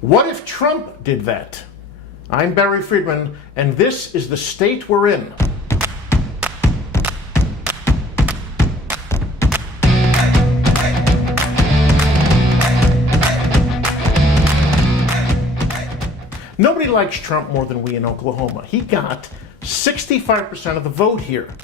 What if Trump did that? I'm Barry Friedman, and this is the state we're in. Nobody likes Trump more than we in Oklahoma. He got 65% of the vote here.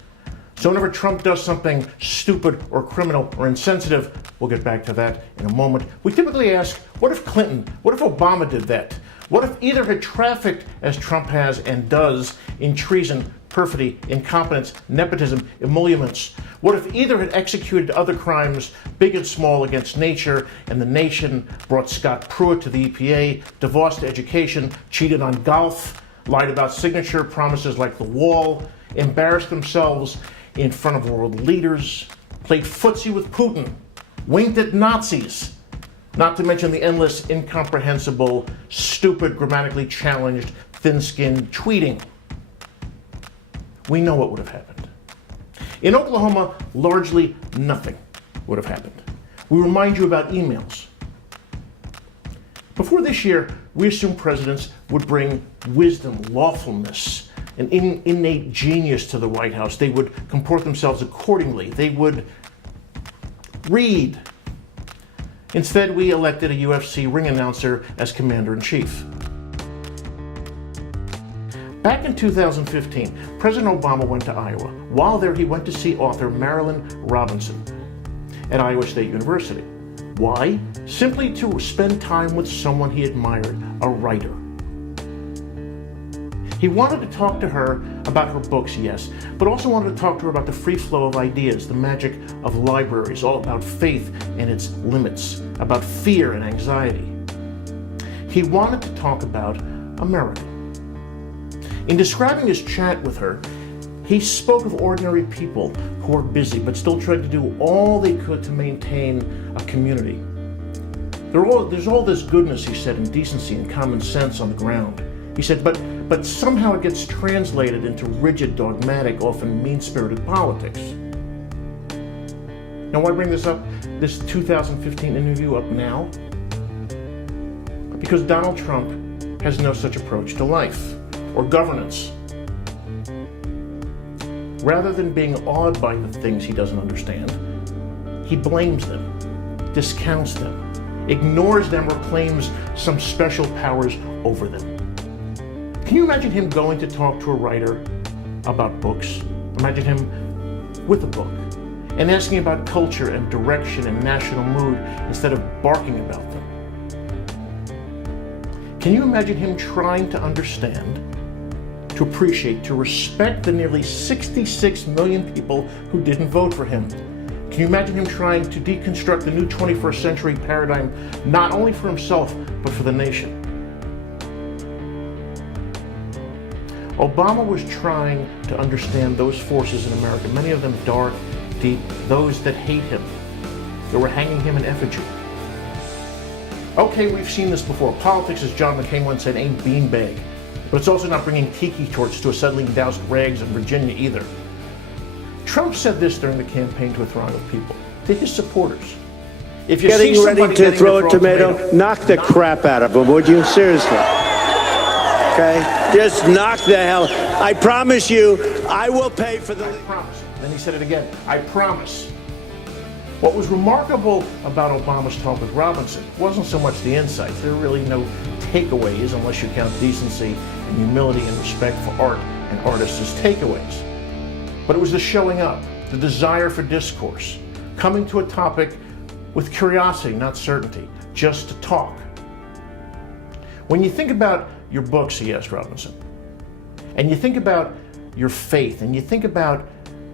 So whenever Trump does something stupid or criminal or insensitive, we'll get back to that in a moment, we typically ask, what if Clinton, what if Obama did that? What if either had trafficked, as Trump has and does, in treason, perfidy, incompetence, nepotism, emoluments? What if either had executed other crimes, big and small, against nature, and the nation brought Scott Pruitt to the EPA, divorced education, cheated on golf, lied about signature promises like the wall, embarrassed themselves in front of world leaders, played footsie with Putin, winked at Nazis, not to mention the endless, incomprehensible, stupid, grammatically challenged, thin-skinned tweeting? We know what would have happened. In Oklahoma, largely nothing would have happened. We remind you about emails. Before this year, we assumed presidents would bring wisdom, lawfulness, an innate genius to the White House. They would comport themselves accordingly. They would read. Instead, we elected a UFC ring announcer as commander-in-chief. Back in 2015, President Obama went to Iowa. While there, he went to see author Marilynne Robinson at Iowa State University. Why? Simply to spend time with someone he admired, a writer. He wanted to talk to her about her books, yes, but also wanted to talk to her about the free flow of ideas, the magic of libraries, all about faith and its limits, about fear and anxiety. He wanted to talk about America. In describing his chat with her, he spoke of ordinary people who are busy but still tried to do all they could to maintain a community. There's all this goodness, he said, and decency and common sense on the ground. He said, but somehow it gets translated into rigid, dogmatic, often mean-spirited politics. Now, why bring this up, this 2015 interview up now? Because Donald Trump has no such approach to life or governance. Rather than being awed by the things he doesn't understand, he blames them, discounts them, ignores them, or claims some special powers over them. Can you imagine him going to talk to a writer about books? Imagine him with a book and asking about culture and direction and national mood instead of barking about them. Can you imagine him trying to understand, to appreciate, to respect the nearly 66 million people who didn't vote for him? Can you imagine him trying to deconstruct the new 21st century paradigm, not only for himself, but for the nation? Obama was trying to understand those forces in America, many of them dark, deep, those that hate him, that were hanging him in effigy. Okay, we've seen this before. Politics, as John McCain once said, ain't beanbag. But it's also not bringing tiki torch to acetylene doused rags in Virginia either. Trump said this during the campaign to a throng of people, to his supporters. If you getting ready to throw a tomato, knock the crap out of him, would you? Seriously. Okay? Just knock the hell. I promise you, I will pay for the... I promise. Then he said it again. I promise. What was remarkable about Obama's talk with Robinson wasn't so much the insights. There are really no takeaways unless you count decency and humility and respect for art and artists as takeaways. But it was the showing up, the desire for discourse, coming to a topic with curiosity, not certainty, just to talk. When you think about your books, he asked Robinson, and you think about your faith, and you think about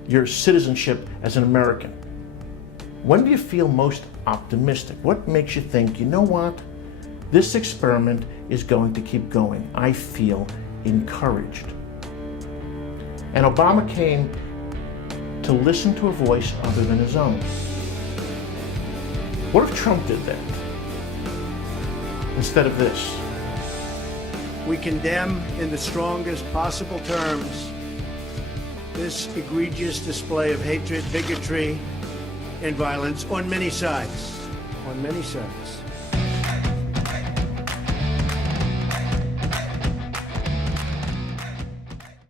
your citizenship as an American, when do you feel most optimistic? What makes you think, you know what? This experiment is going to keep going. I feel encouraged. And Obama came to listen to a voice other than his own. What if Trump did that instead of this? We condemn in the strongest possible terms this egregious display of hatred, bigotry, and violence on many sides. On many sides.